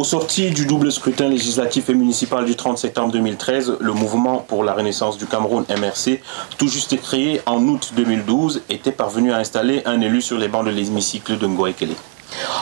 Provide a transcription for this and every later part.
Au sorti du double scrutin législatif et municipal du 30 septembre 2013, le mouvement pour la renaissance du Cameroun, MRC, tout juste créé en août 2012, était parvenu à installer un élu sur les bancs de l'hémicycle de Ngoïkele.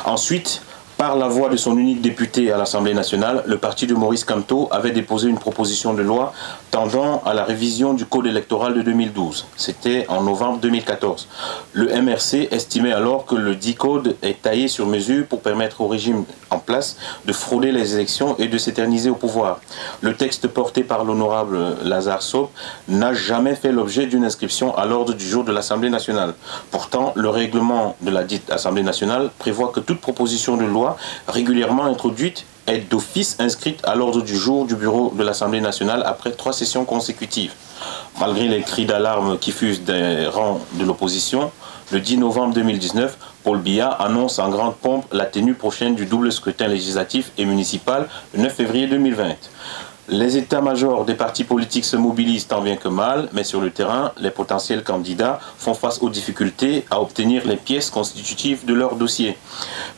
Ensuite, par la voix de son unique député à l'Assemblée nationale, le parti de Maurice Kamto avait déposé une proposition de loi tendant à la révision du code électoral de 2012. C'était en novembre 2014. Le MRC estimait alors que le dit code est taillé sur mesure pour permettre au régime en place de frauder les élections et de s'éterniser au pouvoir. Le texte porté par l'honorable Lazare Sope n'a jamais fait l'objet d'une inscription à l'ordre du jour de l'Assemblée nationale. Pourtant, le règlement de la dite Assemblée nationale prévoit que toute proposition de loi régulièrement introduite est d'office inscrite à l'ordre du jour du bureau de l'Assemblée nationale après 3 sessions consécutives. Malgré les cris d'alarme qui fusent des rangs de l'opposition, le 10 novembre 2019, Paul Biya annonce en grande pompe la tenue prochaine du double scrutin législatif et municipal le 9 février 2020. Les états-majors des partis politiques se mobilisent tant bien que mal, mais sur le terrain, les potentiels candidats font face aux difficultés à obtenir les pièces constitutives de leur dossier.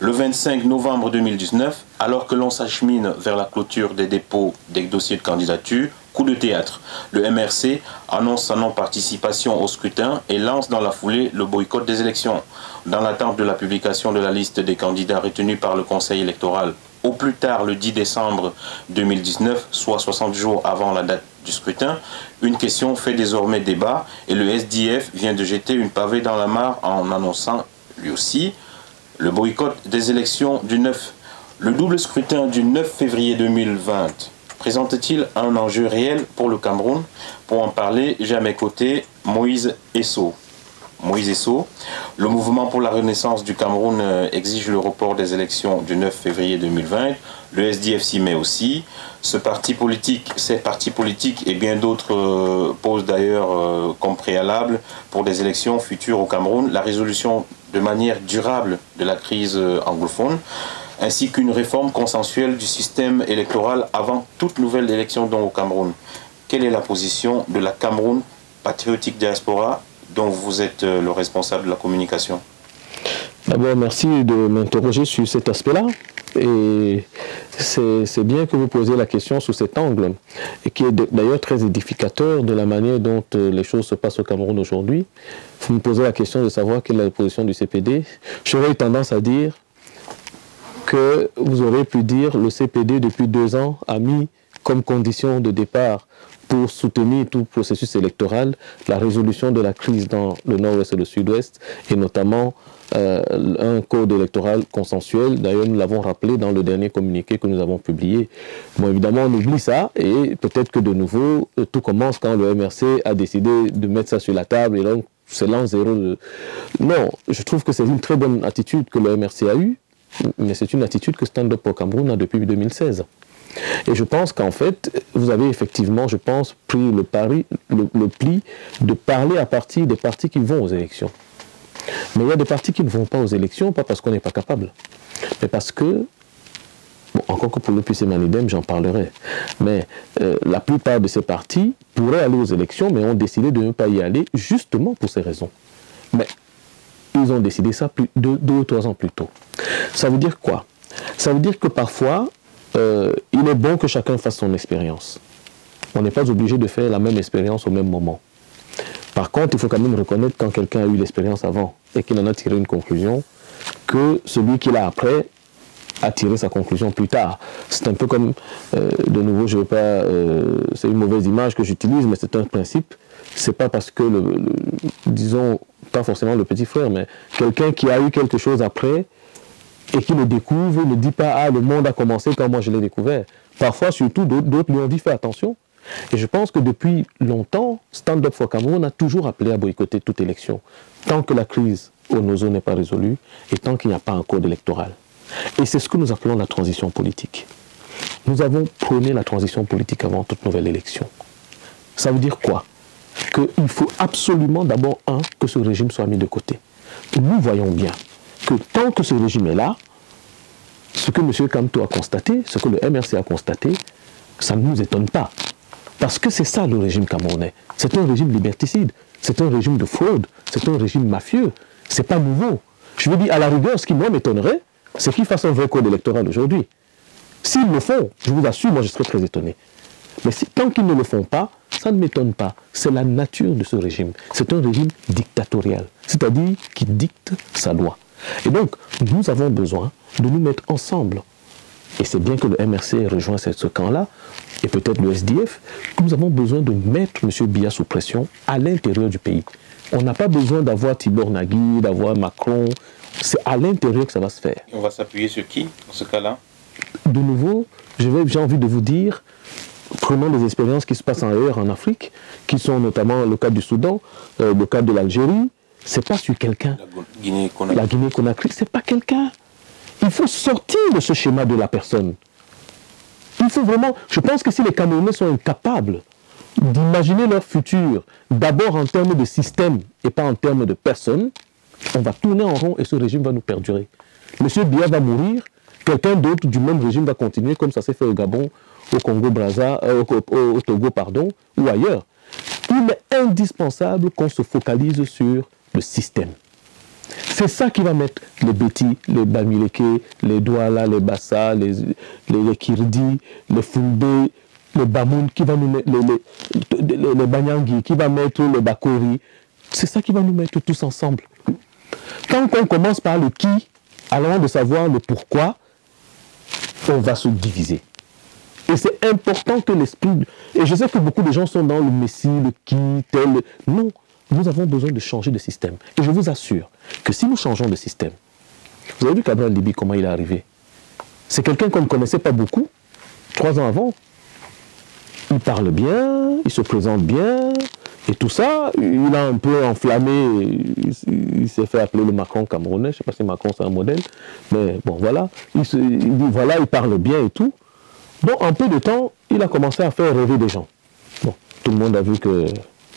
Le 25 novembre 2019, alors que l'on s'achemine vers la clôture des dépôts des dossiers de candidature, coup de théâtre. Le MRC annonce sa non-participation au scrutin et lance dans la foulée le boycott des élections. Dans l'attente de la publication de la liste des candidats retenus par le Conseil électoral, au plus tard le 10 décembre 2019, soit 60 jours avant la date du scrutin, une question fait désormais débat et le SDF vient de jeter une pavée dans la mare en annonçant, lui aussi, le boycott des élections du 9. Le double scrutin du 9 février 2020 présente-t-il un enjeu réel pour le Cameroun? Pour en parler, j'ai à mes côtés Moïse Esso. Moïse Esso, le mouvement pour la renaissance du Cameroun exige le report des élections du 9 février 2020. Le SDF s'y met aussi. Ces partis politiques et bien d'autres posent d'ailleurs comme préalable pour des élections futures au Cameroun la résolution de manière durable de la crise anglophone, ainsi qu'une réforme consensuelle du système électoral avant toute nouvelle élection au Cameroun. Quelle est la position de la Cameroun Patriotique Diaspora, dont vous êtes le responsable de la communication? D'abord, merci de m'interroger sur cet aspect-là. Et c'est bien que vous posez la question sous cet angle, et qui est d'ailleurs très édificateur de la manière dont les choses se passent au Cameroun aujourd'hui. Vous me posez la question de savoir quelle est la position du CPD. J'aurais eu tendance à dire que vous aurez pu dire le CPD depuis 2 ans a mis comme condition de départ pour soutenir tout processus électoral la résolution de la crise dans le nord-ouest et le sud-ouest, et notamment un code électoral consensuel. D'ailleurs, nous l'avons rappelé dans le dernier communiqué que nous avons publié. Bon, évidemment, on oublie ça, et peut-être que de nouveau, tout commence quand le MRC a décidé de mettre ça sur la table, et donc c'est l'an zéro. Non, je trouve que c'est une très bonne attitude que le MRC a eue, mais c'est une attitude que Stand Up pour Cameroun a depuis 2016. Et je pense qu'en fait, vous avez effectivement, je pense, pris le pli de parler à partir des partis qui vont aux élections. Mais il y a des partis qui ne vont pas aux élections, pas parce qu'on n'est pas capable, mais parce que, bon, encore que pour le PC Manidem, j'en parlerai, mais la plupart de ces partis pourraient aller aux élections, mais ont décidé de ne pas y aller justement pour ces raisons. Mais ils ont décidé ça 2 ou 3 ans plus tôt. Ça veut dire quoi? Ça veut dire que parfois, il est bon que chacun fasse son expérience. On n'est pas obligé de faire la même expérience au même moment. Par contre, il faut quand même reconnaître quand quelqu'un a eu l'expérience avant et qu'il en a tiré une conclusion, que celui qui l'a après a tiré sa conclusion plus tard. C'est un peu comme, de nouveau, je veux pas, c'est une mauvaise image que j'utilise, mais c'est un principe. C'est pas parce que, disons, pas forcément le petit frère, mais quelqu'un qui a eu quelque chose après et qui le découvre, ne dit pas « Ah, le monde a commencé quand moi je l'ai découvert ». Parfois, surtout, d'autres lui ont dit « Fais attention ». Et je pense que depuis longtemps, Stand Up for Cameroun a toujours appelé à boycotter toute élection, tant que la crise au Nozo n'est pas résolue et tant qu'il n'y a pas un code électoral. Et c'est ce que nous appelons la transition politique. Nous avons prôné la transition politique avant toute nouvelle élection. Ça veut dire quoi? Qu'il faut absolument d'abord, que ce régime soit mis de côté. Nous voyons bien que tant que ce régime est là, ce que M. Kamto a constaté, ce que le MRC a constaté, ça ne nous étonne pas. Parce que c'est ça le régime camerounais. C'est un régime liberticide, c'est un régime de fraude, c'est un régime mafieux. C'est pas nouveau. Je veux dire, à la rigueur, ce qui moi m'étonnerait, c'est qu'il fasse un vrai code électoral aujourd'hui. S'ils le font, je vous assure, moi je serais très étonné. Mais tant qu'ils ne le font pas, ça ne m'étonne pas. C'est la nature de ce régime. C'est un régime dictatorial, c'est-à-dire qui dicte sa loi. Et donc, nous avons besoin de nous mettre ensemble. Et c'est bien que le MRC ait rejoint ce camp-là, et peut-être le SDF, nous avons besoin de mettre M. Biya sous pression à l'intérieur du pays. On n'a pas besoin d'avoir Tibor Nagui, d'avoir Macron. C'est à l'intérieur que ça va se faire. On va s'appuyer sur qui, dans ce cas-là? De nouveau, j'ai envie de vous dire, prenons les expériences qui se passent ailleurs en Afrique, qui sont notamment le cas du Soudan, le cas de l'Algérie. C'est pas sur quelqu'un. La Guinée-Conakry, c'est pas quelqu'un. Il faut sortir de ce schéma de la personne. Il faut vraiment... Je pense que si les Camerounais sont incapables d'imaginer leur futur, d'abord en termes de système et pas en termes de personnes, on va tourner en rond et ce régime va nous perdurer. Monsieur Biya va mourir, quelqu'un d'autre du même régime va continuer comme ça s'est fait au Gabon, au Congo-Brazza, au Togo, pardon, ou ailleurs. Il est indispensable qu'on se focalise sur le système. C'est ça qui va mettre les Bétis, les Bamileke, les Douala, les Bassa, les Kirdi, les Fulbe, les Bamoun, qui va nous mettre les Banyangui, qui va mettre les Bakori. C'est ça qui va nous mettre tous ensemble. Quand on commence par le qui, avant de savoir le pourquoi, on va se diviser. Et c'est important que l'esprit... Et je sais que beaucoup de gens sont dans le messie, le qui, tel... Non, nous avons besoin de changer de système. Et je vous assure que si nous changeons de système... Vous avez vu Cabral Libi, comment il est arrivé? C'est quelqu'un qu'on ne connaissait pas beaucoup, 3 ans avant. Il parle bien, il se présente bien, et tout ça, il a un peu enflammé, il s'est fait appeler le Macron camerounais, je ne sais pas si Macron c'est un modèle, mais bon voilà, il dit voilà, il parle bien et tout. Donc en peu de temps, il a commencé à faire rêver des gens. Bon, tout le monde a vu que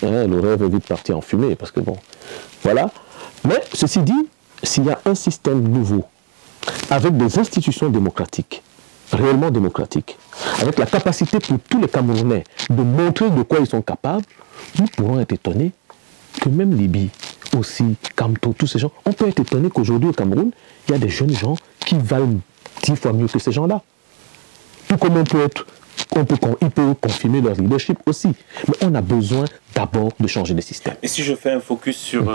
le rêve est vite parti en fumée, parce que bon, voilà. Mais ceci dit, s'il y a un système nouveau, avec des institutions démocratiques, réellement démocratiques, avec la capacité pour tous les Camerounais de montrer de quoi ils sont capables, nous pourrons être étonnés que même Libye, aussi, Kamto, tous ces gens, on peut être étonné qu'aujourd'hui au Cameroun, il y a des jeunes gens qui valent 10 fois mieux que ces gens-là. Tout comme il peut confirmer leur leadership aussi. Mais on a besoin d'abord de changer de système. Et si je fais un focus sur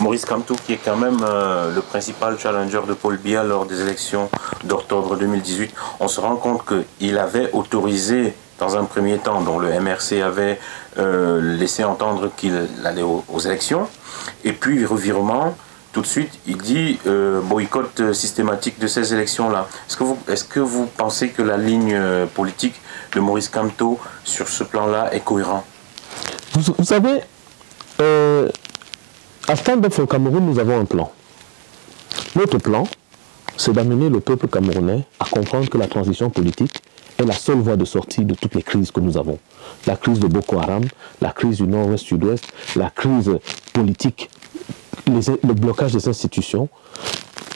Maurice Kamto, qui est quand même le principal challenger de Paul Biya lors des élections d'octobre 2018, on se rend compte qu'il avait autorisé, dans un premier temps, dont le MRC avait laissé entendre qu'il allait aux élections, et puis revirement, tout de suite, il dit boycott systématique de ces élections-là. Est-ce que vous pensez que la ligne politique de Maurice Kamto sur ce plan-là est cohérente? Vous savez, à Stand Up for Cameroun, nous avons un plan. Notre plan, c'est d'amener le peuple camerounais à comprendre que la transition politique est la seule voie de sortie de toutes les crises que nous avons. La crise de Boko Haram, la crise du Nord-Ouest, Sud-Ouest, la crise politique, le blocage des institutions,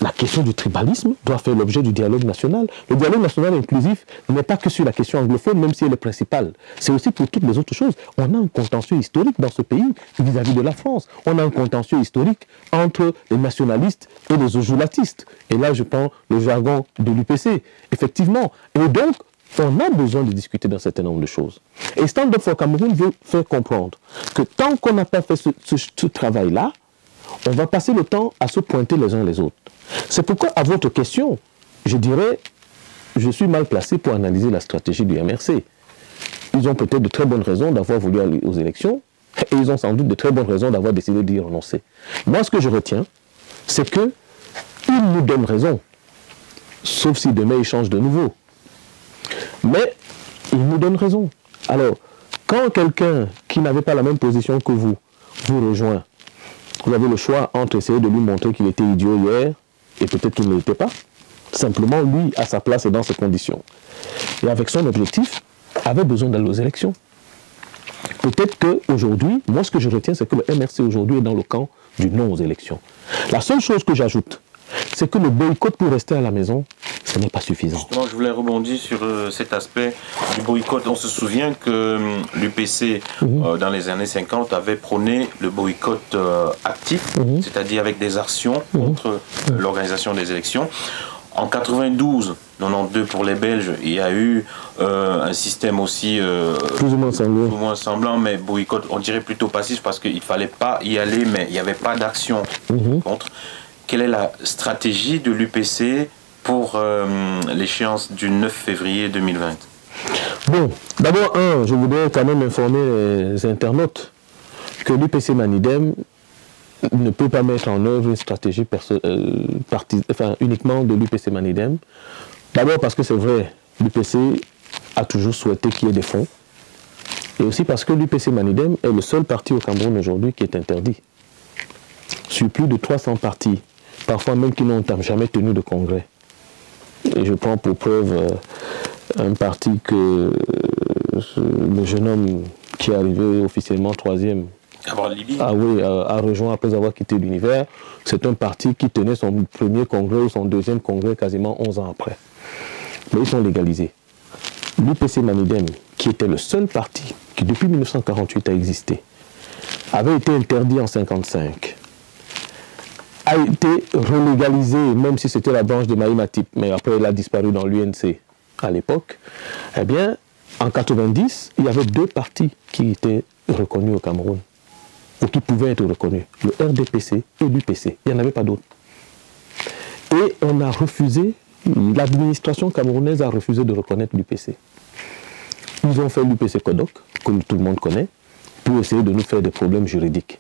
la question du tribalisme doit faire l'objet du dialogue national. Le dialogue national inclusif n'est pas que sur la question anglophone, même si elle est principale. C'est aussi pour toutes les autres choses. On a un contentieux historique dans ce pays vis-à-vis de la France. On a un contentieux historique entre les nationalistes et les ojulatistes. Et là, je prends le jargon de l'UPC. Effectivement. Et donc, on a besoin de discuter d'un certain nombre de choses. Et Stand Up for Cameroun veut faire comprendre que tant qu'on n'a pas fait ce travail-là, on va passer le temps à se pointer les uns les autres. C'est pourquoi, à votre question, je dirais, je suis mal placé pour analyser la stratégie du MRC. Ils ont peut-être de très bonnes raisons d'avoir voulu aller aux élections, et ils ont sans doute de très bonnes raisons d'avoir décidé d'y renoncer. Moi, ce que je retiens, c'est qu'ils nous donnent raison, sauf si demain ils changent de nouveau. Mais ils nous donnent raison. Alors, quand quelqu'un qui n'avait pas la même position que vous rejoint, vous avez le choix entre essayer de lui montrer qu'il était idiot hier, et peut-être qu'il ne l'était pas. Simplement, lui, à sa place et dans ses conditions. Et avec son objectif, avait besoin d'aller aux élections. Peut-être qu'aujourd'hui, moi ce que je retiens, c'est que le MRC aujourd'hui est dans le camp du non aux élections. La seule chose que j'ajoute, c'est que le boycott pour rester à la maison, ce n'est pas suffisant. Justement, je voulais rebondir sur cet aspect du boycott. On se souvient que l'UPC, dans les années 50, avait prôné le boycott actif, c'est-à-dire avec des actions contre l'organisation des élections. En 92, 92 pour les Belges, il y a eu un système aussi plus ou moins semblant, mais boycott, on dirait plutôt passif parce qu'il ne fallait pas y aller, mais il n'y avait pas d'action contre. Quelle est la stratégie de l'UPC pour l'échéance du 9 février 2020? Bon, d'abord, je voudrais quand même informer les internautes que l'UPC Manidem ne peut pas mettre en œuvre une stratégie uniquement de l'UPC Manidem. D'abord parce que c'est vrai, l'UPC a toujours souhaité qu'il y ait des fonds. Et aussi parce que l'UPC Manidem est le seul parti au Cameroun aujourd'hui qui est interdit. Sur plus de 300 partis, parfois même qui n'ont jamais tenu de congrès. Et je prends pour preuve un parti que le jeune homme qui est arrivé officiellement 3e, a rejoint après avoir quitté l'univers. C'est un parti qui tenait son premier congrès ou son deuxième congrès quasiment 11 ans après. Mais ils sont légalisés. L'UPC Manidem, qui était le seul parti qui depuis 1948 a existé, avait été interdit en 1955, a été relégalisé, même si c'était la branche de Maï Matip, mais après elle a disparu dans l'UNC à l'époque. Eh bien, en 1990, il y avait 2 partis qui étaient reconnus au Cameroun, ou qui pouvaient être reconnus, le RDPC et l'UPC. Il n'y en avait pas d'autres. Et on a refusé, l'administration camerounaise a refusé de reconnaître l'UPC. Ils ont fait l'UPC Kodok, que tout le monde connaît, pour essayer de nous faire des problèmes juridiques.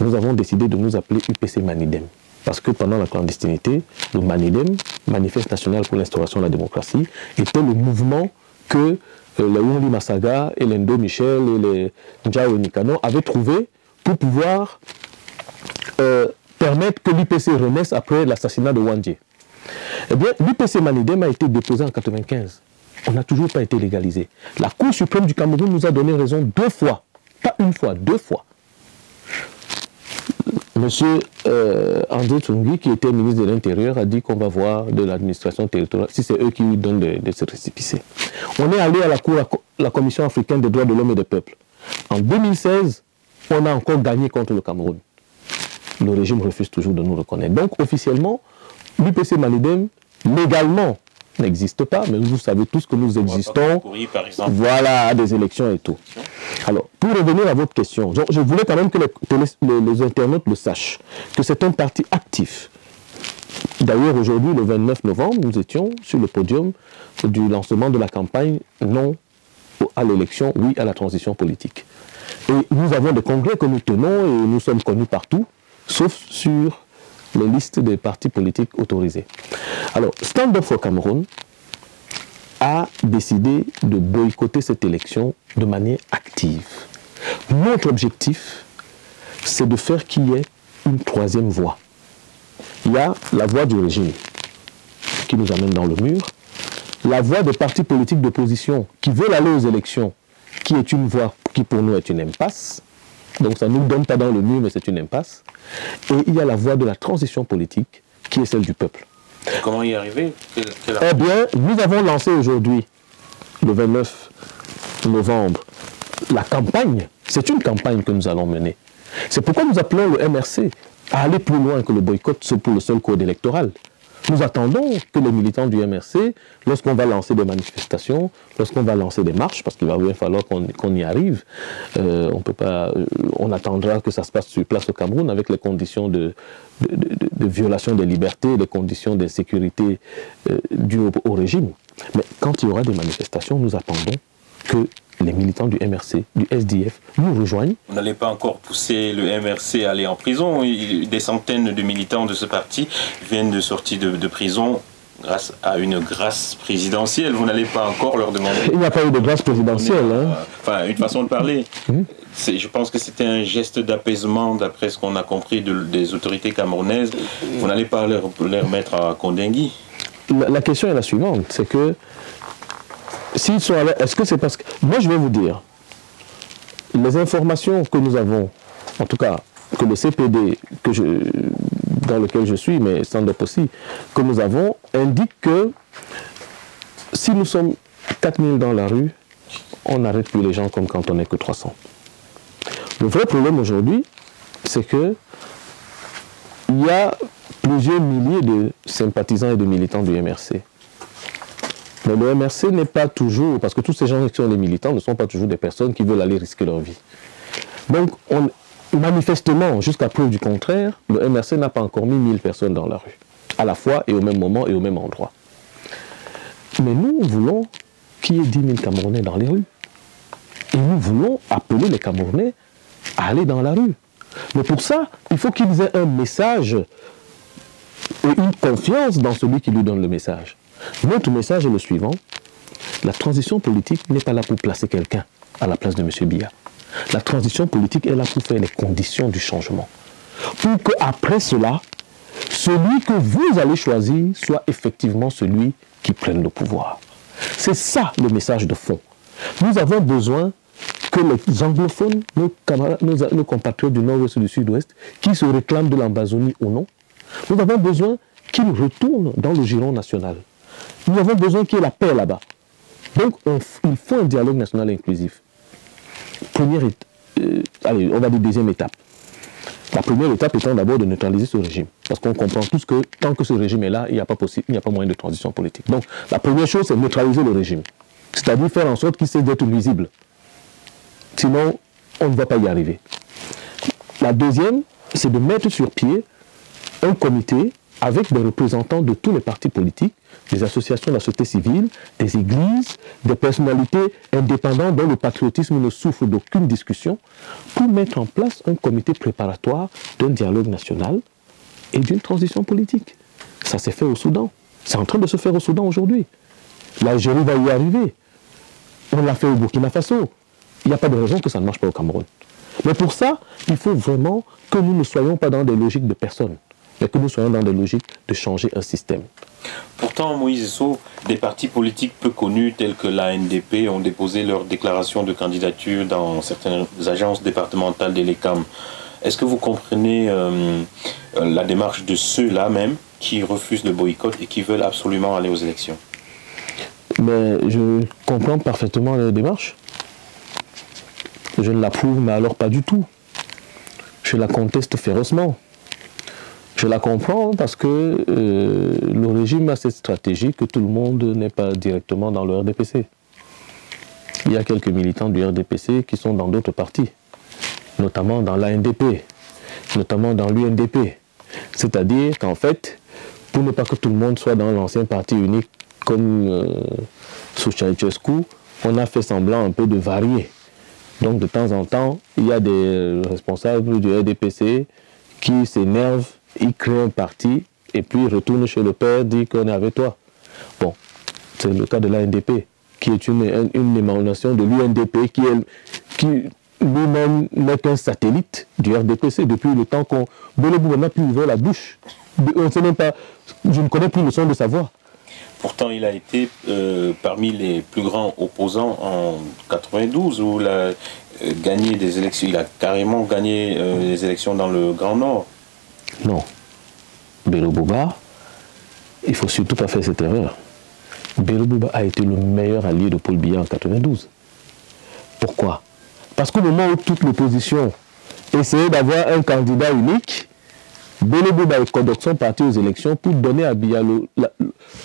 Nous avons décidé de nous appeler UPC Manidem. Parce que pendant la clandestinité, le Manidem, Manifeste national pour l'instauration de la démocratie, était le mouvement que les Wonli Massaga et l'Endo Michel et les Ndjao Nikano avaient trouvé pour pouvoir permettre que l'UPC renaisse après l'assassinat de Wandje. Eh bien, l'UPC Manidem a été déposé en 1995. On n'a toujours pas été légalisé. La Cour suprême du Cameroun nous a donné raison 2 fois. Pas une fois, 2 fois. Monsieur André Tsungui, qui était ministre de l'Intérieur, a dit qu'on va voir de l'administration territoriale, si c'est eux qui lui donnent de se récépissés. On est allé à la Cour, la Commission africaine des droits de l'homme et des peuples. En 2016, on a encore gagné contre le Cameroun. Le régime refuse toujours de nous reconnaître. Donc, officiellement, l'UPC Manidem, légalement, n'existe pas, mais vous savez tous que nous existons, voilà, à des élections et tout. Alors, pour revenir à votre question, je voulais quand même que les internautes le sachent, que c'est un parti actif. D'ailleurs, aujourd'hui, le 29 novembre, nous étions sur le podium du lancement de la campagne non à l'élection, oui à la transition politique. Et nous avons des congrès que nous tenons et nous sommes connus partout, sauf sur les listes des partis politiques autorisés. Alors, Stand Up for Cameroun a décidé de boycotter cette élection de manière active. Notre objectif, c'est de faire qu'il y ait une 3e voie. Il y a la voie du régime qui nous amène dans le mur, la voie des partis politiques d'opposition qui veulent aller aux élections, qui est une voie qui pour nous est une impasse. Donc ça ne nous donne pas dans le mur, mais c'est une impasse. Et il y a la voie de la transition politique, qui est celle du peuple. Comment y arriver? Eh bien, nous avons lancé aujourd'hui, le 29 novembre, la campagne. C'est une campagne que nous allons mener. C'est pourquoi nous appelons le MRC à aller plus loin que le boycott pour le seul code électoral. Nous attendons que les militants du MRC, lorsqu'on va lancer des manifestations, lorsqu'on va lancer des marches, parce qu'il va bien falloir qu'on y arrive, on attendra que ça se passe sur place au Cameroun avec les conditions de violation des libertés, les conditions d'insécurité dues au régime. Mais quand il y aura des manifestations, nous attendons que les militants du MRC, du SDF, nous rejoignent. Vous n'allez pas encore pousser le MRC à aller en prison. Des centaines de militants de ce parti viennent de sortir de prison grâce à une grâce présidentielle. Vous n'allez pas encore leur demander... Il n'y a pas eu de grâce présidentielle. Enfin, une façon de parler. Je pense que c'était un geste d'apaisement, d'après ce qu'on a compris des autorités camerounaises. Vous n'allez pas leur mettre à Kondengui. La question est la suivante, c'est que s'ils sont allés, est-ce que c'est parce que... Moi, je vais vous dire, les informations que nous avons, en tout cas, que le CPD, dans lequel je suis, mais Stand Up aussi, que nous avons, indiquent que si nous sommes 4000 dans la rue, on n'arrête plus les gens comme quand on n'est que 300. Le vrai problème aujourd'hui, c'est que il y a plusieurs milliers de sympathisants et de militants du MRC. Mais le MRC n'est pas toujours, parce que tous ces gens qui sont les militants ne sont pas toujours des personnes qui veulent aller risquer leur vie. Donc, manifestement, jusqu'à preuve du contraire, le MRC n'a pas encore mis 1000 personnes dans la rue, à la fois et au même moment et au même endroit. Mais nous voulons qu'il y ait 10 000 Camerounais dans les rues. Et nous voulons appeler les Camerounais à aller dans la rue. Mais pour ça, il faut qu'ils aient un message et une confiance dans celui qui lui donne le message. Notre message est le suivant. La transition politique n'est pas là pour placer quelqu'un à la place de M. Biya. La transition politique est là pour faire les conditions du changement. Pour qu'après cela, celui que vous allez choisir soit effectivement celui qui prenne le pouvoir. C'est ça le message de fond. Nous avons besoin que les anglophones, nos compatriotes du nord-ouest et du sud-ouest, qui se réclament de l'Ambazonie ou non, nous avons besoin qu'ils retournent dans le giron national. Nous avons besoin qu'il y ait la paix là-bas. Donc il faut un dialogue national inclusif. Allez, on va dire deuxième étape. La première étape étant d'abord de neutraliser ce régime. Parce qu'on comprend tous que tant que ce régime est là, il n'y a pas moyen de transition politique. Donc la première chose, c'est neutraliser le régime. C'est-à-dire faire en sorte qu'il cesse d'être nuisible. Sinon, on ne va pas y arriver. La deuxième, c'est de mettre sur pied un comité avec des représentants de tous les partis politiques, des associations de la société civile, des églises, des personnalités indépendantes dont le patriotisme ne souffre d'aucune discussion, pour mettre en place un comité préparatoire d'un dialogue national et d'une transition politique. Ça s'est fait au Soudan. C'est en train de se faire au Soudan aujourd'hui. L'Algérie va y arriver. On l'a fait au Burkina Faso. Il n'y a pas de raison que ça ne marche pas au Cameroun. Mais pour ça, il faut vraiment que nous ne soyons pas dans des logiques de personnes, mais que nous soyons dans des logiques de changer un système. Pourtant, Moïse Esso, des partis politiques peu connus tels que l'ANDP ont déposé leur déclaration de candidature dans certaines agences départementales de l'ECAM. Est-ce que vous comprenez la démarche de ceux-là même qui refusent le boycott et qui veulent absolument aller aux élections? Mais je comprends parfaitement la démarche. Je ne l'approuve, mais alors pas du tout. Je la conteste férocement. Je la comprends parce que le régime a cette stratégie que tout le monde n'est pas directement dans le RDPC. Il y a quelques militants du RDPC qui sont dans d'autres partis, notamment dans l'ANDP, notamment dans l'UNDP. C'est-à-dire qu'en fait, pour ne pas que tout le monde soit dans l'ancien parti unique comme sous Ceausescu, on a fait semblant un peu de varier. Donc de temps en temps, il y a des responsables du RDPC qui s'énervent, ils créent un parti et puis ils retournent chez le père, disent qu'on est avec toi. Bon, c'est le cas de l'ANDP, qui est une émanation de l'UNDP, qui lui-même n'est qu'un satellite du RDPC depuis le temps qu'on... Belebou n'a plus ouvert la bouche. On sait même pas, je ne connais plus le son de sa voix. Pourtant, il a été parmi les plus grands opposants en 92, où il a gagné des élections. Il a carrément gagné les élections dans le Grand Nord. Non. Belebouba, il ne faut surtout pas faire cette erreur. Belebouba a été le meilleur allié de Paul Biya en 92. Pourquoi? Parce qu'au moment où toute l'opposition essayait d'avoir un candidat unique, Belebouba et Kodok sont partis aux élections pour donner à Biya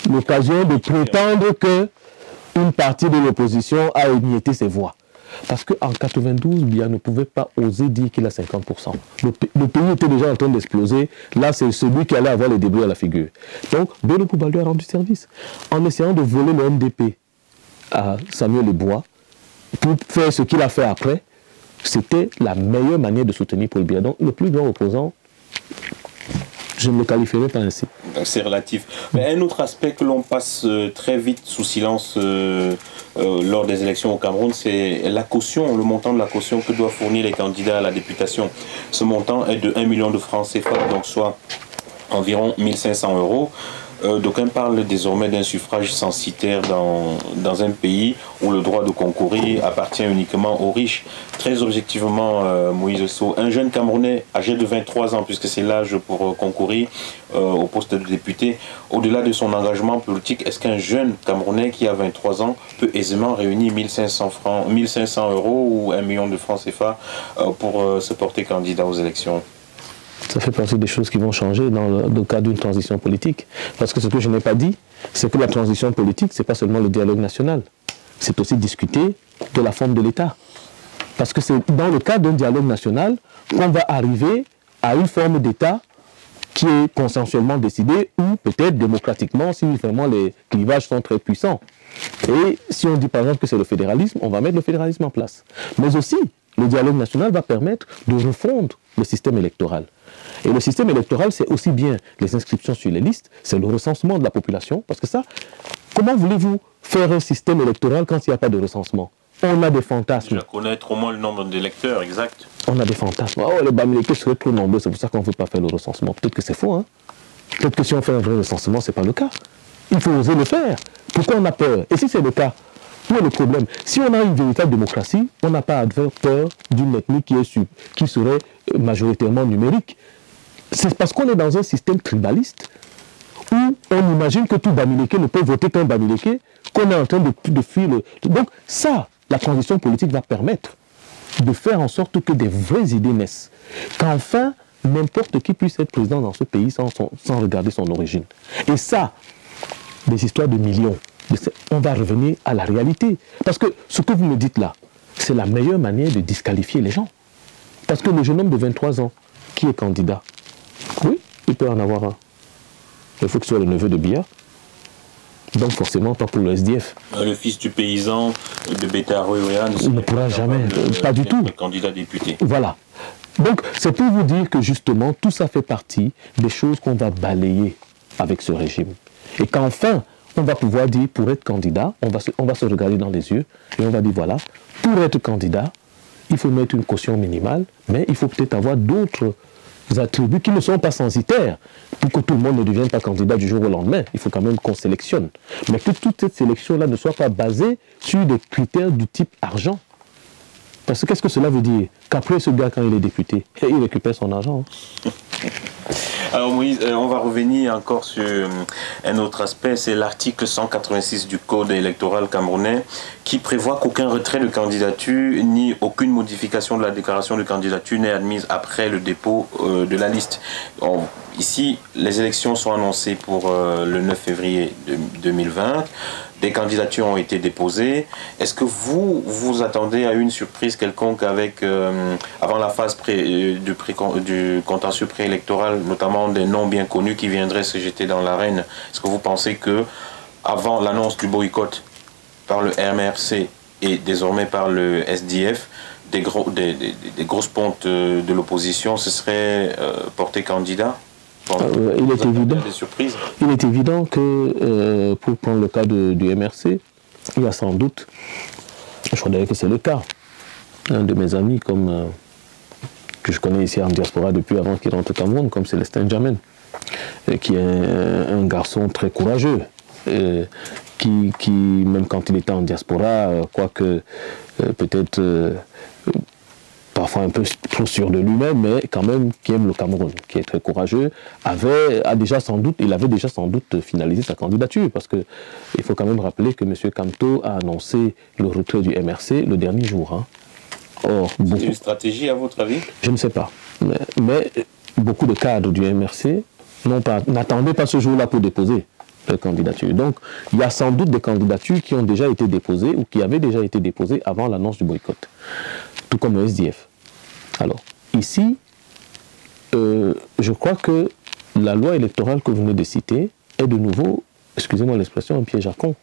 l'occasion de prétendre qu'une partie de l'opposition a émietté ses voix. Parce qu'en 92, Biya ne pouvait pas oser dire qu'il a 50%. Le pays était déjà en train d'exploser. Là, c'est celui qui allait avoir les débris à la figure. Donc, Belebouba lui a rendu service en essayant de voler le MDP à Samuel Lebois pour faire ce qu'il a fait après. C'était la meilleure manière de soutenir Paul Biya. Donc, le plus grand opposant, je ne le qualifierais pas ainsi. C'est relatif. Mais un autre aspect que l'on passe très vite sous silence lors des élections au Cameroun, c'est la caution, le montant de la caution que doivent fournir les candidats à la députation. Ce montant est de 1 million de francs CFA, donc soit environ 1500 euros. D'aucuns parlent désormais d'un suffrage censitaire dans un pays où le droit de concourir appartient uniquement aux riches. Très objectivement, Moïse Esso, un jeune Camerounais âgé de 23 ans, puisque c'est l'âge pour concourir au poste de député, au-delà de son engagement politique, est-ce qu'un jeune Camerounais qui a 23 ans peut aisément réunir 1500 euros ou 1 million de francs CFA pour se porter candidat aux élections? Ça fait partie des choses qui vont changer dans le cadre d'une transition politique. Parce que ce que je n'ai pas dit, c'est que la transition politique, ce n'est pas seulement le dialogue national. C'est aussi discuter de la forme de l'État. Parce que c'est dans le cadre d'un dialogue national qu'on va arriver à une forme d'État qui est consensuellement décidée ou peut-être démocratiquement si vraiment les clivages sont très puissants. Et si on dit par exemple que c'est le fédéralisme, on va mettre le fédéralisme en place. Mais aussi, le dialogue national va permettre de refondre le système électoral. Et le système électoral, c'est aussi bien les inscriptions sur les listes, c'est le recensement de la population. Parce que ça, comment voulez-vous faire un système électoral quand il n'y a pas de recensement? On a des fantasmes. Je connaître au moins le nombre d'électeurs, exact. On a des fantasmes. Oh, les Bamileke seraient trop nombreux, c'est pour ça qu'on ne veut pas faire le recensement. Peut-être que c'est faux, hein. Peut-être que si on fait un vrai recensement, ce n'est pas le cas. Il faut oser le faire. Pourquoi on a peur? Et si c'est le cas, où est le problème? Si on a une véritable démocratie, on n'a pas à avoir peur d'une ethnie qui serait majoritairement numérique. C'est parce qu'on est dans un système tribaliste où on imagine que tout Bamileke ne peut voter qu'un Bamileke, qu'on est en train de fuir le... Donc ça, la transition politique va permettre de faire en sorte que des vraies idées naissent. Qu'enfin, n'importe qui puisse être président dans ce pays sans regarder son origine. Et ça, des histoires de millions, on va revenir à la réalité. Parce que ce que vous me dites là, c'est la meilleure manière de disqualifier les gens. Parce que le jeune homme de 23 ans, qui est candidat, oui, il peut en avoir un. Il faut que ce soit le neveu de Biya. Donc forcément pas pour le SDF. Le fils du paysan de Beta Royan ne pourra jamais, pas du tout. Le candidat député. Voilà. Donc c'est pour vous dire que justement tout ça fait partie des choses qu'on va balayer avec ce régime. Et qu'enfin on va pouvoir dire pour être candidat, on va se regarder dans les yeux et on va dire voilà, pour être candidat, il faut mettre une caution minimale, mais il faut peut-être avoir d'autres attributs qui ne sont pas censitaires pour que tout le monde ne devienne pas candidat du jour au lendemain. Il faut quand même qu'on sélectionne. Mais que toute cette sélection-là ne soit pas basée sur des critères du type argent. Parce que qu'est-ce que cela veut dire? Qu'après ce gars, quand il est député, il récupère son argent. Alors Moïse, on va revenir encore sur un autre aspect, c'est l'article 186 du Code électoral camerounais qui prévoit qu'aucun retrait de candidature ni aucune modification de la déclaration de candidature n'est admise après le dépôt de la liste. Ici, les élections sont annoncées pour le 9 février 2020. Des candidatures ont été déposées. Est-ce que vous attendez à une surprise quelconque avec, avant la phase du contentieux préélectoral, notamment des noms bien connus qui viendraient se jeter dans l'arène? Est-ce que vous pensez que avant l'annonce du boycott par le MRC et désormais par le SDF, des grosses pontes de l'opposition se seraient portés candidats? Il est évident que, pour prendre le cas du MRC, il y a sans doute, je crois d'ailleurs que c'est le cas, un de mes amis que je connais ici en diaspora depuis avant qu'il rentre au Cameroun, comme Célestin Djamène, qui est un garçon très courageux, qui, même quand il était en diaspora, quoique peut-être parfois un peu trop sûr de lui-même, mais quand même qui aime le Cameroun, qui est très courageux, il avait déjà sans doute finalisé sa candidature, parce qu'il faut quand même rappeler que M. Kamto a annoncé le retrait du MRC le dernier jour. Hein. C'est une stratégie à votre avis? Je ne sais pas, mais beaucoup de cadres du MRC n'attendaient pas ce jour-là pour déposer leur candidature. Donc il y a sans doute des candidatures qui ont déjà été déposées ou qui avaient déjà été déposées avant l'annonce du boycott, tout comme le SDF. Alors, ici, je crois que la loi électorale que vous venez de citer est de nouveau, excusez-moi l'expression, un piège à con.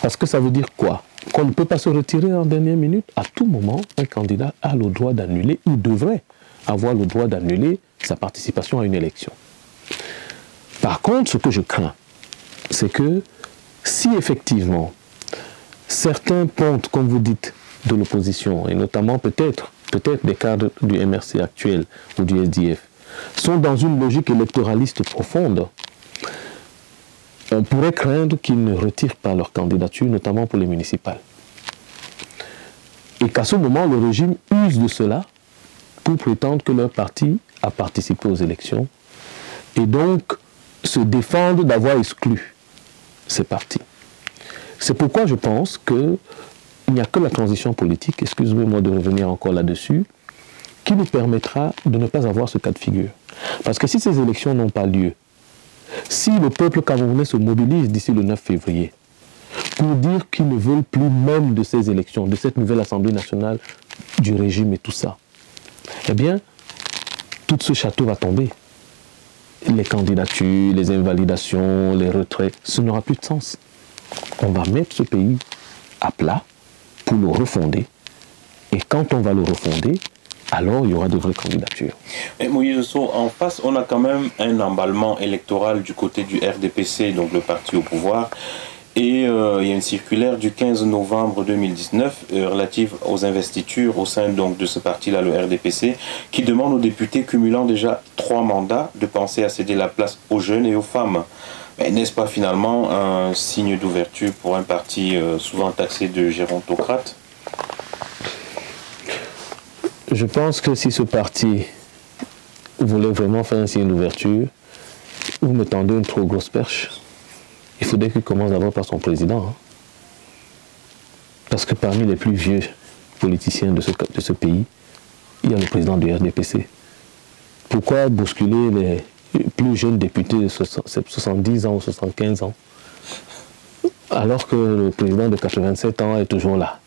Parce que ça veut dire quoi? Qu'on ne peut pas se retirer en dernière minute. À tout moment, un candidat a le droit d'annuler ou devrait avoir le droit d'annuler sa participation à une élection. Par contre, ce que je crains, c'est que si effectivement certains pontes, comme vous dites, de l'opposition, et notamment peut-être des cadres du MRC actuel ou du SDF, sont dans une logique électoraliste profonde, on pourrait craindre qu'ils ne retirent pas leur candidature, notamment pour les municipales. Et qu'à ce moment, le régime use de cela pour prétendre que leur parti a participé aux élections et donc se défendre d'avoir exclu ces partis. C'est pourquoi je pense qu'il n'y a que la transition politique, excusez-moi de revenir encore là-dessus, qui nous permettra de ne pas avoir ce cas de figure. Parce que si ces élections n'ont pas lieu, si le peuple camerounais se mobilise d'ici le 9 février pour dire qu'ils ne veulent plus même de ces élections, de cette nouvelle Assemblée nationale, du régime et tout ça, eh bien, tout ce château va tomber. Les candidatures, les invalidations, les retraits, ce n'aura plus de sens. On va mettre ce pays à plat pour le refonder. Et quand on va le refonder, alors il y aura de vraies candidatures. Mais Moïse Sow, en face, on a quand même un emballement électoral du côté du RDPC, donc le parti au pouvoir. Et il y a une circulaire du 15 novembre 2019 relative aux investitures au sein donc, de ce parti-là, le RDPC, qui demande aux députés cumulant déjà 3 mandats de penser à céder la place aux jeunes et aux femmes. N'est-ce pas finalement un signe d'ouverture pour un parti souvent taxé de gérontocrate? Je pense que si ce parti voulait vraiment faire un signe d'ouverture, vous me tendez une trop grosse perche. Il faudrait qu'il commence d'abord par son président. Hein. Parce que parmi les plus vieux politiciens de ce pays, il y a le président du RDPC. Pourquoi bousculer les plus jeunes députés de 70 ans ou 75 ans, alors que le président de 87 ans est toujours là?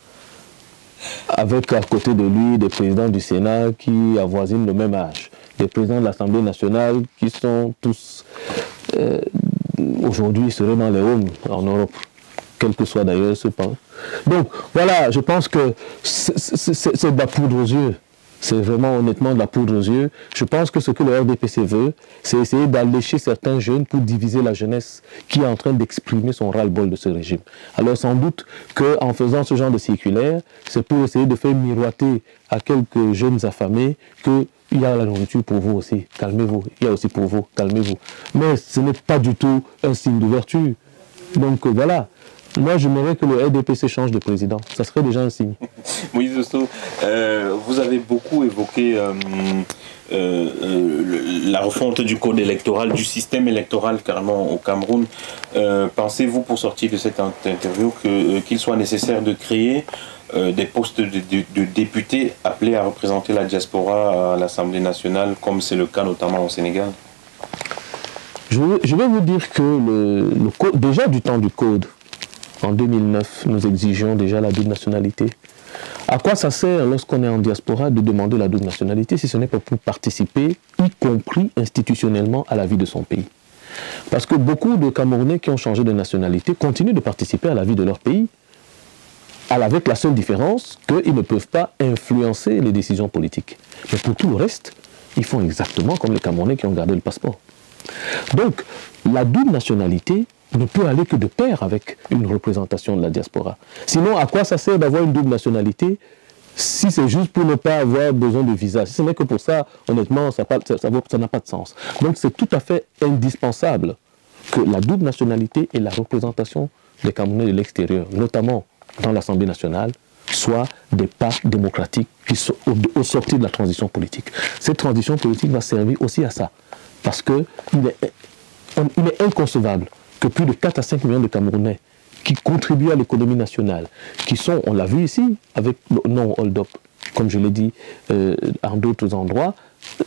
Avec à côté de lui des présidents du Sénat qui avoisinent le même âge, des présidents de l'Assemblée nationale qui sont tous aujourd'hui seraient dans les hommes en Europe, quel que soit d'ailleurs ce pays. Donc voilà, je pense que c'est de la poudre aux yeux. C'est vraiment honnêtement de la poudre aux yeux. Je pense que ce que le RDPC veut, c'est essayer d'allécher certains jeunes pour diviser la jeunesse qui est en train d'exprimer son ras-le-bol de ce régime. Alors sans doute qu'en faisant ce genre de circulaire, c'est pour essayer de faire miroiter à quelques jeunes affamés qu'il y a la nourriture pour vous aussi, calmez-vous. Il y a aussi pour vous, calmez-vous. Mais ce n'est pas du tout un signe d'ouverture. Donc voilà. Moi, j'aimerais que le RDPC change de président. Ça serait déjà un signe. Moïse Sow, vous avez beaucoup évoqué la refonte du code électoral, du système électoral carrément au Cameroun. Pensez-vous, pour sortir de cette interview, qu'il soit nécessaire de créer des postes de députés appelés à représenter la diaspora à l'Assemblée nationale, comme c'est le cas notamment au Sénégal? Je vais vous dire que le code, déjà du temps du code, en 2009, nous exigeons déjà la double nationalité. À quoi ça sert lorsqu'on est en diaspora de demander la double nationalité si ce n'est pas pour participer, y compris institutionnellement, à la vie de son pays? Parce que beaucoup de Camerounais qui ont changé de nationalité continuent de participer à la vie de leur pays, avec la seule différence qu'ils ne peuvent pas influencer les décisions politiques. Mais pour tout le reste, ils font exactement comme les Camerounais qui ont gardé le passeport. Donc, la double nationalité ne peut aller que de pair avec une représentation de la diaspora. Sinon, à quoi ça sert d'avoir une double nationalité si c'est juste pour ne pas avoir besoin de visa? Si ce n'est que pour ça, honnêtement, ça n'a pas de sens. Donc c'est tout à fait indispensable que la double nationalité et la représentation des Camerounais de l'extérieur, notamment dans l'Assemblée nationale, soient des pas démocratiques qui sont au sortir de la transition politique. Cette transition politique va servir aussi à ça. Parce qu'il est inconcevable que plus de 4 à 5 millions de Camerounais qui contribuent à l'économie nationale, qui sont, on l'a vu ici, avec le non hold-up, comme je l'ai dit en d'autres endroits,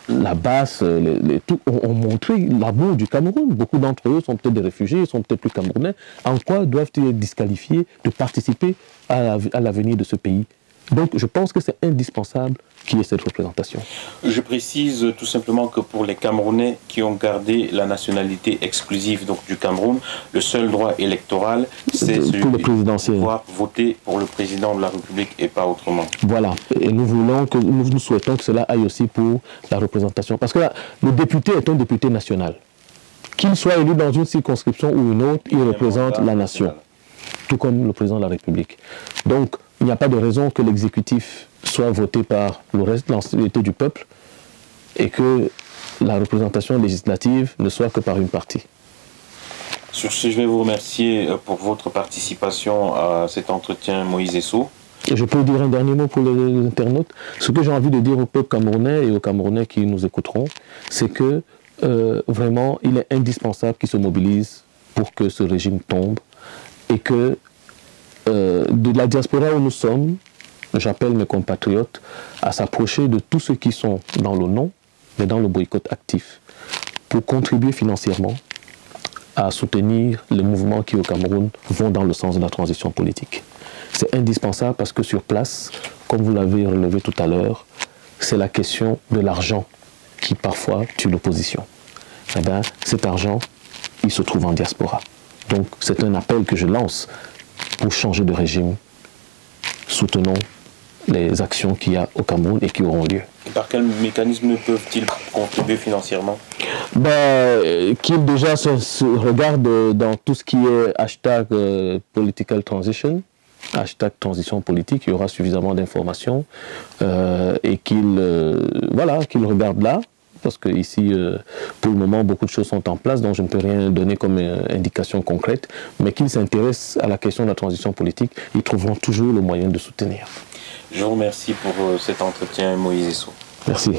la base, ont montré l'amour du Cameroun. Beaucoup d'entre eux sont peut-être des réfugiés, sont peut-être plus camerounais. En quoi doivent-ils être disqualifiés de participer à l'avenir de ce pays? Donc je pense que c'est indispensable qu'il y ait cette représentation. Je précise tout simplement que pour les Camerounais qui ont gardé la nationalité exclusive donc, du Cameroun, le seul droit électoral, c'est celui de pouvoir voter pour le président de la République et pas autrement. Voilà, et nous souhaitons que cela aille aussi pour la représentation. Parce que là, le député est un député national. Qu'il soit élu dans une circonscription ou une autre, il représente la nation, tout comme le président de la République. Donc, il n'y a pas de raison que l'exécutif soit voté par le reste, l'entièreté du peuple, et que la représentation législative ne soit que par une partie. Sur ce, je vais vous remercier pour votre participation à cet entretien, Moïse Sow. Et je peux dire un dernier mot pour les internautes. Ce que j'ai envie de dire au peuple camerounais et aux Camerounais qui nous écouteront, c'est que vraiment, il est indispensable qu'ils se mobilisent pour que ce régime tombe et que de la diaspora où nous sommes, j'appelle mes compatriotes à s'approcher de tous ceux qui sont dans le non, mais dans le boycott actif, pour contribuer financièrement à soutenir les mouvements qui au Cameroun vont dans le sens de la transition politique. C'est indispensable parce que sur place, comme vous l'avez relevé tout à l'heure, c'est la question de l'argent qui parfois tue l'opposition. Eh bien, cet argent, il se trouve en diaspora. Donc c'est un appel que je lance pour changer de régime. Soutenons les actions qu'il y a au Cameroun et qui auront lieu. Et par quel mécanisme peuvent-ils contribuer financièrement? Qu'ils déjà se regardent dans tout ce qui est hashtag political transition, hashtag transition politique, il y aura suffisamment d'informations et qu'ils regardent là. Parce que ici, pour le moment, beaucoup de choses sont en place, donc je ne peux rien donner comme indication concrète, mais qu'ils s'intéressent à la question de la transition politique, ils trouveront toujours le moyen de soutenir. Je vous remercie pour cet entretien, Moïse Esso. Merci.